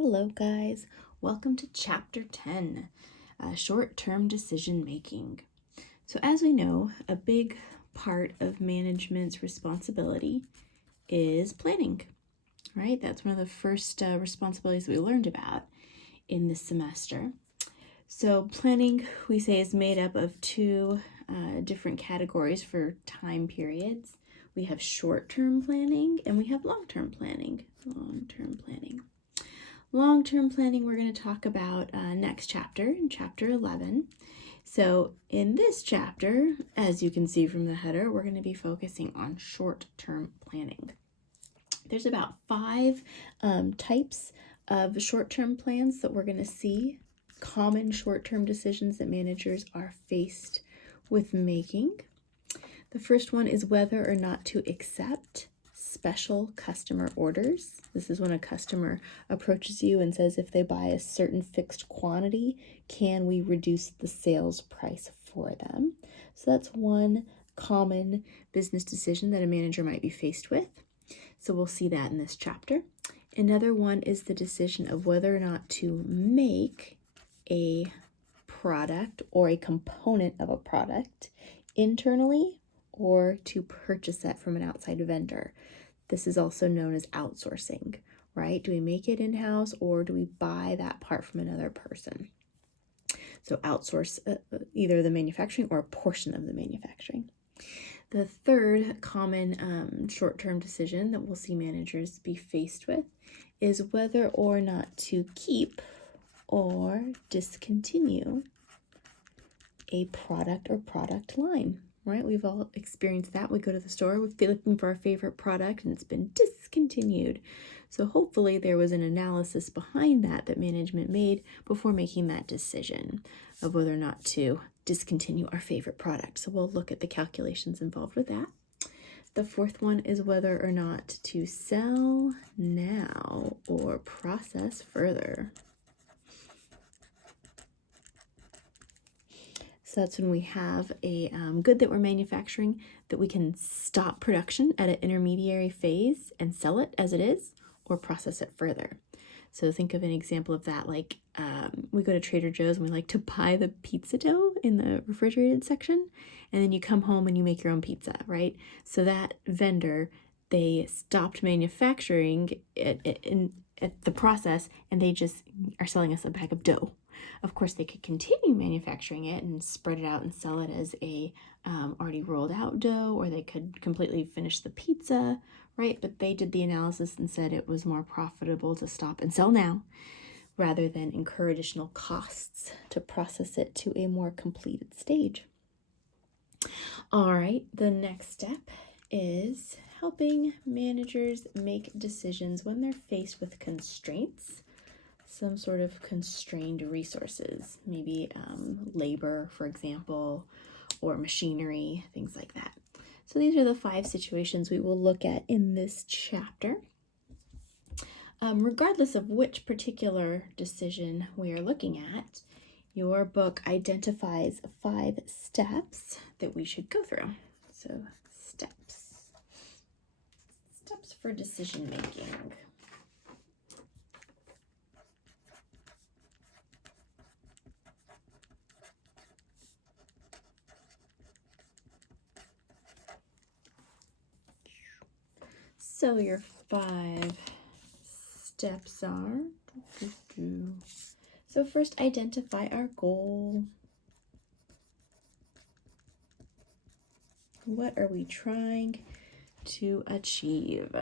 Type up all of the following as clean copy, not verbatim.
Hello guys, welcome to Chapter 10, Short-Term Decision Making. So as we know, a big part of management's responsibility is planning, right? That's one of the first responsibilities we learned about in this semester. So planning, we say, is made up of two different categories for time periods. We have short-term planning and we have long-term planning. Long-term planning we're going to talk about next chapter, in chapter 11. So in this chapter, as you can see from the header, we're going to be focusing on short-term planning. There's about 5 types of short-term plans that we're going to see, common short-term decisions that managers are faced with making. The first one is whether or not to accept special customer orders. This is when a customer approaches you and says if they buy a certain fixed quantity, can we reduce the sales price for them? So that's one common business decision that a manager might be faced with. So we'll see that in this chapter. Another one is the decision of whether or not to make a product or a component of a product internally or to purchase that from an outside vendor. This is also known as outsourcing, right? Do we make it in-house or do we buy that part from another person? So outsource either the manufacturing or a portion of the manufacturing. The third common short-term decision that we'll see managers be faced with is whether or not to keep or discontinue a product or product line. Right? We've all experienced that. We go to the store, we're looking for our favorite product and it's been discontinued. So hopefully there was an analysis behind that management made before making that decision of whether or not to discontinue our favorite product. So we'll look at the calculations involved with that. The fourth one is whether or not to sell now or process further. So that's when we have a good that we're manufacturing that we can stop production at an intermediary phase and sell it as it is or process it further. So think of an example of that, like we go to Trader Joe's and we like to buy the pizza dough in the refrigerated section, and then you come home and you make your own pizza, right? So that vendor, they stopped manufacturing at the process and they just are selling us a bag of dough. Of course, they could continue manufacturing it and spread it out and sell it as a already rolled out dough, or they could completely finish the pizza, right? But they did the analysis and said it was more profitable to stop and sell now rather than incur additional costs to process it to a more completed stage. All right, the next step is helping managers make decisions when they're faced with constraints. Some sort of constrained resources, maybe labor, for example, or machinery, things like that. So these are the 5 situations we will look at in this chapter. Regardless of which particular decision we are looking at, your book identifies 5 steps that we should go through. So steps for decision making. So your 5 steps are, so first identify our goal. What are we trying to achieve?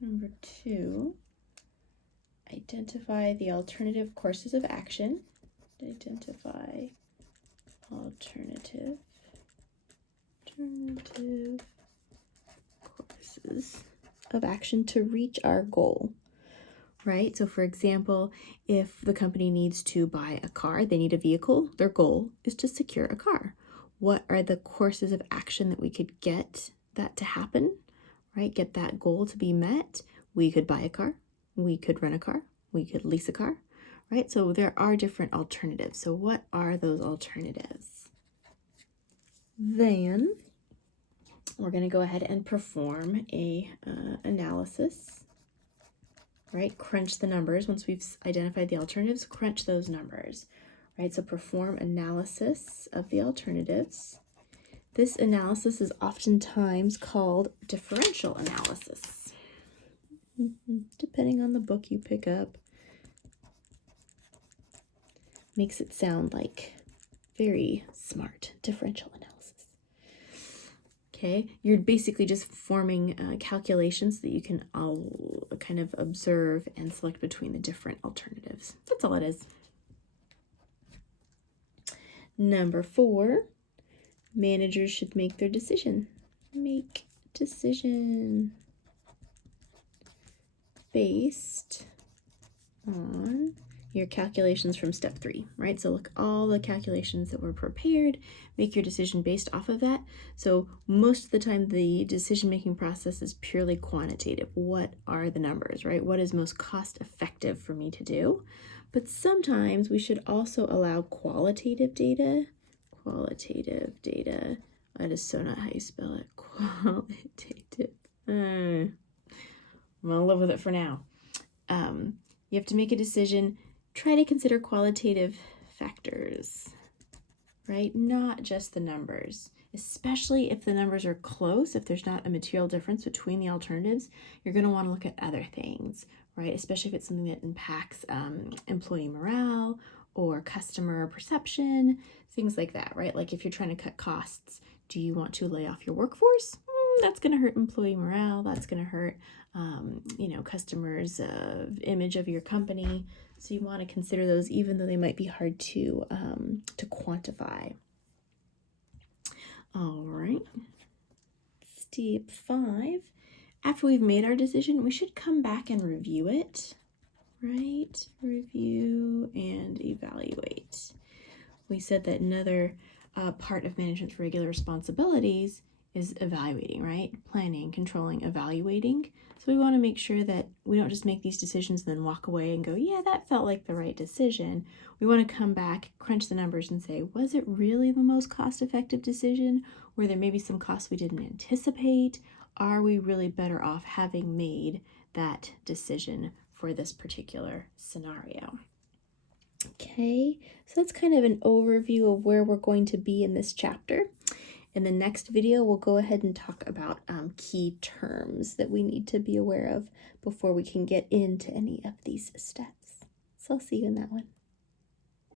Number 2, identify the alternative courses of action. Identify alternative courses of action to reach our goal, right? So for example, if the company needs to buy a car, they need a vehicle, their goal is to secure a car. What are the courses of action that we could get that to happen, right? Get that goal to be met. We could buy a car, we could rent a car, we could lease a car, right? So there are different alternatives. So what are those alternatives? Then we're going to go ahead and perform a analysis right? Crunch the numbers. Once we've identified the alternatives, crunch those numbers, right? So perform analysis of the alternatives. This analysis is oftentimes called differential analysis. Depending on the book you pick up, makes it sound like very smart. Differential analysis. Okay, you're basically just forming calculations that you can all kind of observe and select between the different alternatives. That's all it is. Number 4, managers should make their decision. Make decision based on your calculations from step 3, right? So look, all the calculations that were prepared, make your decision based off of that. So most of the time, the decision-making process is purely quantitative. What are the numbers, right? What is most cost effective for me to do? But sometimes we should also allow qualitative data. Qualitative data. That is so not how you spell it. Qualitative. I'm gonna live with it for now. You have to make a decision. Try to consider qualitative factors, right? Not just the numbers, especially if the numbers are close. If there's not a material difference between the alternatives, you're going to want to look at other things, right? Especially if it's something that impacts employee morale or customer perception, things like that, right? Like if you're trying to cut costs, do you want to lay off your workforce? That's going to hurt employee morale. That's going to hurt, customers' image of your company. So you want to consider those, even though they might be hard to quantify. All right. Step 5. After we've made our decision, we should come back and review it, right? Review and evaluate. We said that another part of management's regular responsibilities is evaluating, right? Planning, controlling, evaluating. So we want to make sure that we don't just make these decisions and then walk away and go, yeah, that felt like the right decision. We want to come back, crunch the numbers and say, was it really the most cost-effective decision? Were there maybe some costs we didn't anticipate? Are we really better off having made that decision for this particular scenario? Okay, so that's kind of an overview of where we're going to be in this chapter. In the next video, we'll go ahead and talk about key terms that we need to be aware of before we can get into any of these steps. So I'll see you in that one.